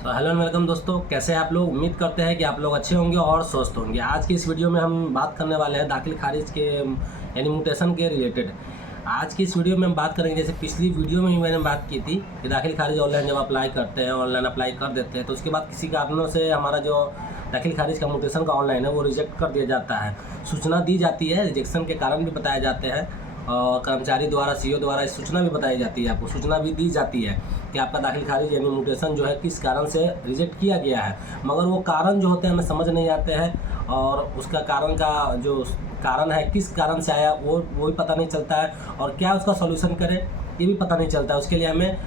Hello and welcome दोस्तों, कैसे हैं आप लोग। उम्मीद करते हैं कि आप लोग अच्छे होंगे और स्वस्थ होंगे। आज की इस वीडियो में हम बात करने वाले हैं दाखिल खारिज के यानी म्यूटेशन के रिलेटेड। आज की इस वीडियो में हम बात करेंगे, जैसे पिछली वीडियो में ही मैंने बात की थी कि दाखिल खारिज ऑनलाइन जब अप्लाई करते हैं, ऑनलाइन अप्लाई कर देते हैं तो उसके बाद किसी कारणों से हमारा जो दाखिल खारिज का म्यूटेशन का ऑनलाइन है वो रिजेक्ट कर दिया जाता है। सूचना दी जाती है, रिजेक्शन के कारण भी बताए जाते हैं और कर्मचारी द्वारा सीईओ द्वारा इस सूचना भी बताई जाती है, आपको सूचना भी दी जाती है कि आपका दाखिल खारिज यानी म्यूटेशन जो है किस कारण से रिजेक्ट किया गया है। मगर वो कारण जो होते हैं हमें समझ नहीं आते हैं और उसका कारण का जो कारण है किस कारण से आया वो भी पता नहीं चलता है, और क्या उसका सॉल्यूशन करें ये भी पता नहीं चलता है। उसके लिए हमें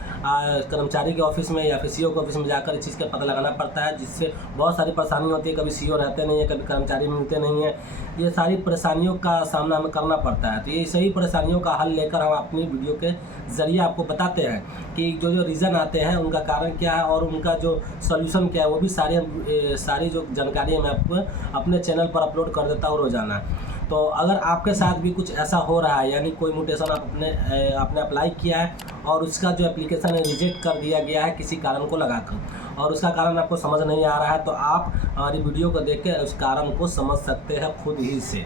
कर्मचारी के ऑफिस में या फिर सीईओ के ऑफिस में जाकर इस चीज़ का पता लगाना पड़ता है, जिससे बहुत सारी परेशानी होती है। कभी सीईओ रहते नहीं है, कभी कर्मचारी मिलते नहीं है। ये सारी परेशानियों का सामना हमें करना पड़ता है। तो ये सही परेशानियों का हल लेकर हम अपनी वीडियो के ज़रिए आपको बताते हैं कि जो रीज़न आते हैं उनका कारण क्या है और उनका जो सॉल्यूशन क्या है, वो भी सारी जो जानकारी मैं आपको अपने चैनल पर अपलोड कर देता हूँ रोज़ाना। तो अगर आपके साथ भी कुछ ऐसा हो रहा है, यानी कोई म्यूटेशन आपने अप्लाई किया है और उसका जो एप्लीकेशन है रिजेक्ट कर दिया गया है किसी कारण को लगाकर, और उसका कारण आपको समझ नहीं आ रहा है, तो आप हमारी वीडियो को देख के उस कारण को समझ सकते हैं खुद ही से।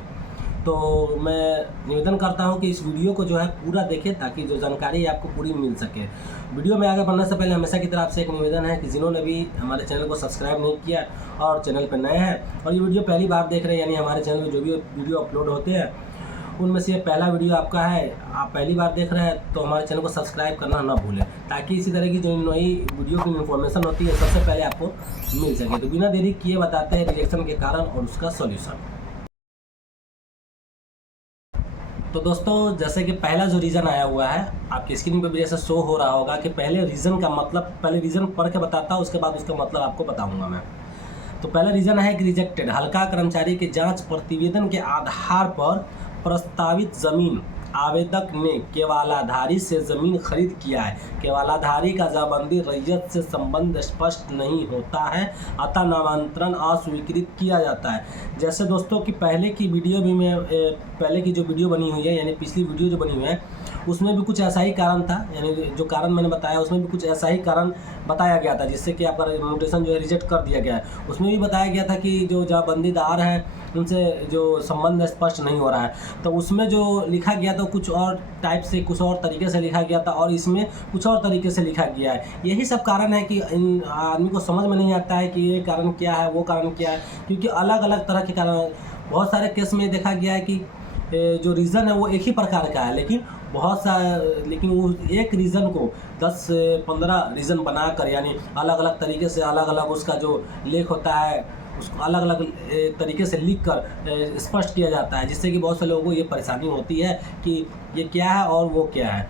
तो मैं निवेदन करता हूं कि इस वीडियो को जो है पूरा देखें ताकि जो जानकारी है आपको पूरी मिल सके। वीडियो में आगे बढ़ने से पहले हमेशा की तरह आपसे एक निवेदन है कि जिन्होंने भी हमारे चैनल को सब्सक्राइब नहीं किया और चैनल पर नए हैं और ये वीडियो पहली बार देख रहे हैं, यानी हमारे चैनल में जो भी वीडियो अपलोड होते हैं उनमें से ये पहला वीडियो आपका है, आप पहली बार देख रहे हैं तो हमारे चैनल को सब्सक्राइब करना ना भूलें, ताकि इसी तरह की जो नई वीडियो की इन्फॉर्मेशन होती है सबसे पहले आपको मिल सके। तो बिना देरी किए बताते हैं रिजेक्शन के कारण और उसका सॉल्यूशन। तो दोस्तों, जैसे कि पहला जो रीज़न आया हुआ है आपकी स्क्रीन पर भी जैसे शो हो रहा होगा कि पहले रीज़न का मतलब, पहले रीज़न पढ़ के बताता हूँ, उसके बाद उसका मतलब आपको बताऊंगा मैं। तो पहला रीज़न है कि रिजेक्टेड, हल्का कर्मचारी के जांच प्रतिवेदन के आधार पर प्रस्तावित जमीन आवेदक ने केवालाधारी से ज़मीन खरीद किया है। केवालाधारी का जमाबंदी रैयत से संबंध स्पष्ट नहीं होता है, अतः नामांतरण अस्वीकृत किया जाता है। जैसे दोस्तों कि पहले की वीडियो भी में पहले की जो वीडियो बनी हुई है, यानी पिछली वीडियो जो बनी हुई है उसमें भी कुछ ऐसा ही कारण था, यानी जो कारण मैंने बताया उसमें भी कुछ ऐसा ही कारण बताया गया था जिससे कि आपका म्यूटेशन जो है रिजेक्ट कर दिया गया है। उसमें भी बताया गया था कि जो जमाबंदीदार है उनसे जो संबंध स्पष्ट नहीं हो रहा है, तो उसमें जो लिखा गया था कुछ और टाइप से, कुछ और तरीके से लिखा गया था और इसमें कुछ और तरीके से लिखा गया है। यही सब कारण है कि इन आदमी को समझ में नहीं आता है कि ये कारण क्या है, वो कारण क्या है, क्योंकि अलग अलग तरह के कारण बहुत सारे केस में देखा गया है कि जो रीज़न है वो एक ही प्रकार का है, लेकिन वो एक रीज़न को 10 से 15 रीज़न बनाकर, यानी अलग अलग तरीके से अलग अलग उसका जो लेख होता है उसको अलग अलग तरीके से लिख कर स्पष्ट किया जाता है, जिससे कि बहुत से लोगों को ये परेशानी होती है कि ये क्या है और वो क्या है।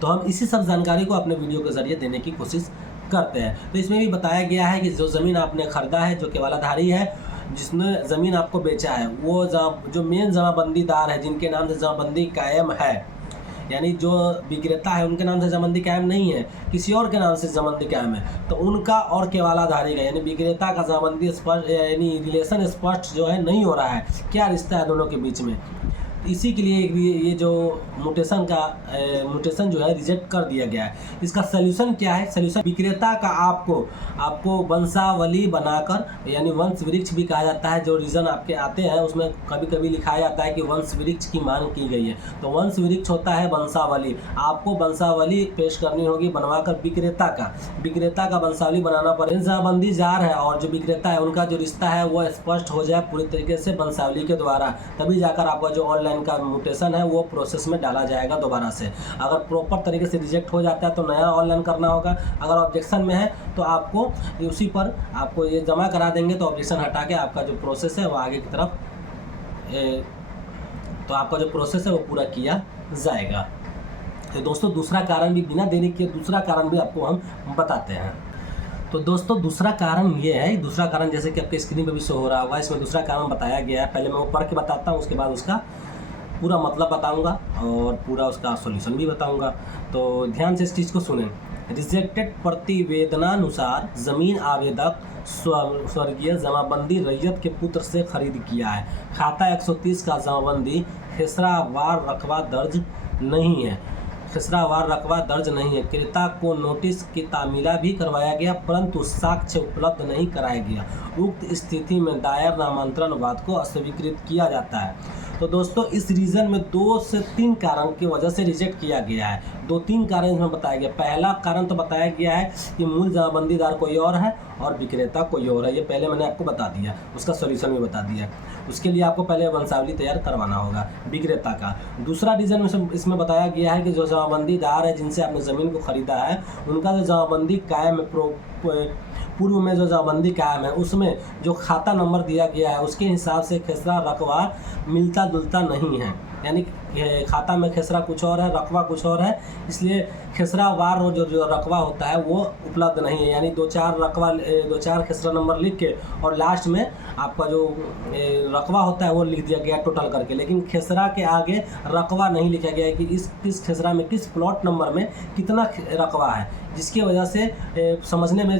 तो हम इसी सब जानकारी को अपने वीडियो के ज़रिए देने की कोशिश करते हैं। तो इसमें भी बताया गया है कि जो ज़मीन आपने ख़रीदा है, जो केवालाधारी है जिसने ज़मीन आपको बेचा है, वो जो मेन जमाबंदीदार है, जिनके नाम से जमाबंदी कायम है, यानी जो विक्रेता है उनके नाम से जमाबंदी कायम नहीं है, किसी और के नाम से जमाबंदी कायम है, तो उनका और केवालाधारी का यानी विक्रेता का जमाबंदी स्पष्ट, यानी रिलेशन स्पष्ट जो है नहीं हो रहा है, क्या रिश्ता है दोनों के बीच में। इसी के लिए ये जो म्यूटेशन जो है रिजेक्ट कर दिया गया है। इसका सलूशन क्या है? सलूशन विक्रेता का आपको वंशावली बनाकर, यानी वंश वृक्ष भी कहा जाता है, जो रीज़न आपके आते हैं उसमें कभी कभी लिखाया जाता है कि वंश वृक्ष की मांग की गई है, तो वंश वृक्ष होता है वंशावली। आपको वंशावली पेश करनी होगी बनवाकर विक्रेता का वंशावली बनाना पड़ेगा। जमाबंदी जार है और जो विक्रेता है उनका जो रिश्ता है वो स्पष्ट हो जाए पूरी तरीके से वंशावली के द्वारा, तभी जाकर आपका जो ऑनलाइन का म्यूटेशन है वो प्रोसेस में डाला जाएगा दोबारा से। अगर प्रॉपर तरीके से रिजेक्ट हो जाता है तो नया ऑनलाइन करना होगा, अगर ऑब्जेक्शन में है तो आपको उसी पर आपको ये जमा करा देंगे, तो ऑब्जेक्शन हटा के आपका जो प्रोसेस है वो आगे की तरफ तो आपका जो प्रोसेस है वो पूरा किया जाएगा। तो दोस्तों, दूसरा कारण भी बिना देरी के दूसरा कारण भी आपको हम बताते हैं। तो दोस्तों, दूसरा कारण ये है, दूसरा कारण जैसे कि आपके स्क्रीन पे भी शो हो रहा होगा, इसमें दूसरा कारण बताया गया है। पहले मैं वो पढ़ के बताता हूँ, उसके बाद उसका पूरा मतलब बताऊंगा और पूरा उसका सॉल्यूशन भी बताऊंगा। तो ध्यान से इस चीज़ को सुनें। रिजेक्टेड प्रतिवेदनानुसार जमीन आवेदक स्वर्गीय जमाबंदी रैयत के पुत्र से खरीद किया है। खाता 130 का जमाबंदी खेसरा वार रकबा दर्ज नहीं है। खसरावार रकबा दर्ज नहीं है। क्रेता को नोटिस की तामीला भी करवाया गया, परंतु साक्ष्य उपलब्ध नहीं कराया गया। उक्त स्थिति में दायर नामांतरण वाद को अस्वीकृत किया जाता है। तो दोस्तों इस रीज़न में 2 से 3 कारण की वजह से रिजेक्ट किया गया है। 2-3 कारण इसमें बताया गया। पहला कारण तो बताया गया है कि मूल जमाबंदीदार कोई और है और विक्रेता कोई और है। ये पहले मैंने आपको बता दिया, उसका सॉल्यूशन भी बता दिया। उसके लिए आपको पहले वंशावली तैयार करवाना होगा विक्रेता का। दूसरा रीज़न इसमें बताया गया है कि जो जमाबंदीदार है जिनसे आपने ज़मीन को ख़रीदा है, उनका जो जमाबंदी कायम पूर्व में जो जमाबंदी कायम है उसमें जो खाता नंबर दिया गया है उसके हिसाब से खेसरा रकबा मिलता जुलता नहीं है। यानी खाता में खेसरा कुछ और है, रकबा कुछ और है, इसलिए खेसरा वार जो रकबा होता है वो उपलब्ध नहीं है। यानी 2-4 खेसरा नंबर लिख के और लास्ट में आपका जो रकबा होता है वो लिख दिया गया टोटल करके, लेकिन खेसरा के आगे रकबा नहीं लिखा गया है कि किस खेसरा में किस प्लॉट नंबर में कितना रकबा है, जिसकी वजह से समझने में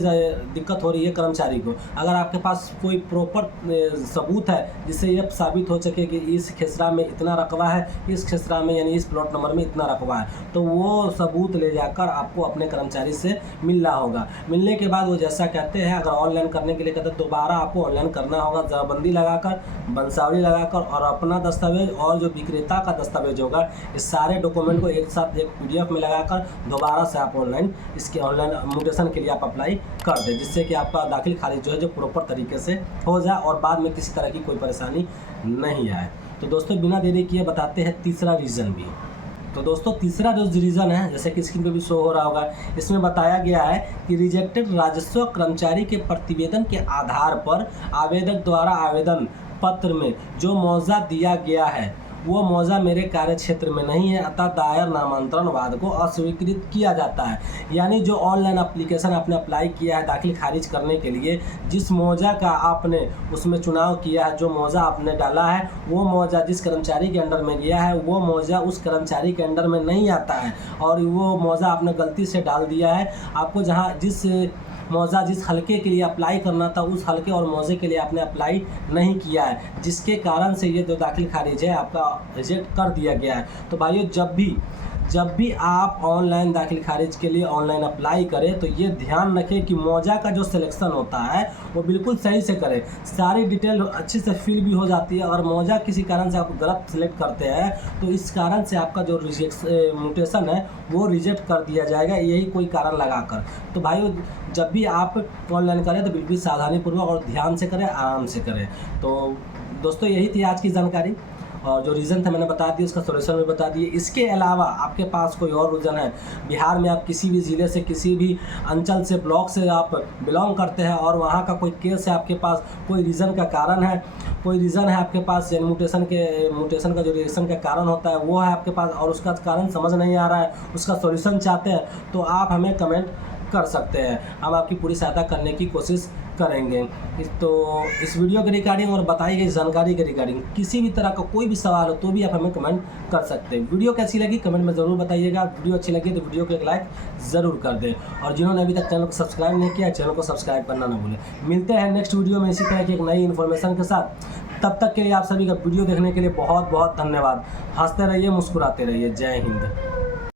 दिक्कत हो रही है कर्मचारी को। अगर आपके पास कोई प्रॉपर सबूत है जिससे यह साबित हो सके कि इस खेसरा में इतना रकबा है, इस खेसरा में यानी इस प्लॉट नंबर में इतना रकबा है, तो वो सबूत ले जाकर आपको अपने कर्मचारी से मिलना होगा। मिलने के बाद वो जैसा कहते हैं, अगर ऑनलाइन करने के लिए कहते हैं दोबारा आपको ऑनलाइन करना होगा, जमाबंदी लगाकर, वंशावली लगाकर और अपना दस्तावेज और जो विक्रेता का दस्तावेज होगा, इस सारे डॉक्यूमेंट को एक साथ एक PDF में लगाकर दोबारा से आप इसके ऑनलाइन म्यूटेशन के लिए आप अप्लाई कर दें, जिससे कि आपका दाखिल खारिज जो है जो प्रॉपर तरीके से हो जाए और बाद में किसी तरह की कोई परेशानी नहीं आए। तो दोस्तों बिना देरी किए बताते हैं तीसरा रीज़न भी। तो दोस्तों तीसरा जो रीज़न है, जैसे कि स्क्रीन पे भी शो हो रहा होगा, इसमें बताया गया है कि रिजेक्टेड राजस्व कर्मचारी के प्रतिवेदन के आधार पर आवेदक द्वारा आवेदन पत्र में जो मौजा दिया गया है वो मौजा मेरे कार्य क्षेत्र में नहीं है, अतः दायर नामांतरण वाद को अस्वीकृत किया जाता है। यानी जो ऑनलाइन एप्लीकेशन आपने अप्लाई किया है दाखिल खारिज करने के लिए, जिस मौजा का आपने उसमें चुनाव किया है, जो मौजा आपने डाला है, वो मौजा जिस कर्मचारी के अंडर में गया है वो मौजा उस कर्मचारी के अंडर में नहीं आता है, और वो मौजा आपने गलती से डाल दिया है। आपको जहाँ जिस मौजा जिस हल्के के लिए अप्लाई करना था उस हल्के और मौजे के लिए आपने अप्लाई नहीं किया है, जिसके कारण से ये जो दाखिल खारिज है आपका रिजेक्ट कर दिया गया है। तो भाइयों जब भी आप ऑनलाइन दाखिल खारिज के लिए ऑनलाइन अप्लाई करें तो ये ध्यान रखें कि मौजा का जो सिलेक्शन होता है वो बिल्कुल सही से करें, सारी डिटेल अच्छे से फिल भी हो जाती है। अगर मौजा किसी कारण से आप गलत सेलेक्ट करते हैं तो इस कारण से आपका जो म्यूटेशन है वो रिजेक्ट कर दिया जाएगा, यही कोई कारण लगाकर। तो भाइयों जब भी आप ऑनलाइन करें तो बिल्कुल सावधानीपूर्वक और ध्यान से करें, आराम से करें। तो दोस्तों यही थी आज की जानकारी, और जो रीज़न था मैंने बता दिया, उसका सॉल्यूशन भी बता दिए। इसके अलावा आपके पास कोई और रीज़न है, बिहार में आप किसी भी ज़िले से, किसी भी अंचल से, ब्लॉक से आप बिलोंग करते हैं और वहाँ का कोई केस है आपके पास, कोई रीज़न का कारण है, कोई रीज़न है आपके पास, यानी म्यूटेशन का जो रीज़न का कारण होता है वो है आपके पास और उसका कारण समझ नहीं आ रहा है, उसका सॉल्यूशन चाहते हैं, तो आप हमें कमेंट कर सकते हैं, हम आपकी पूरी सहायता करने की कोशिश करेंगे। तो इस वीडियो के रिगार्डिंग और बताई गई जानकारी के रिगार्डिंग किसी भी तरह का कोई भी सवाल हो तो भी आप हमें कमेंट कर सकते हैं। वीडियो कैसी लगी कमेंट में ज़रूर बताइएगा। वीडियो अच्छी लगी तो वीडियो को एक लाइक ज़रूर कर दें, और जिन्होंने अभी तक चैनल को सब्सक्राइब नहीं किया चैनल को सब्सक्राइब करना ना भूलें। मिलते हैं नेक्स्ट वीडियो में इसी तरह की एक नई इन्फॉर्मेशन के साथ। तब तक के लिए आप सभी का वीडियो देखने के लिए बहुत बहुत धन्यवाद। हंसते रहिए, मुस्कुराते रहिए। जय हिंद।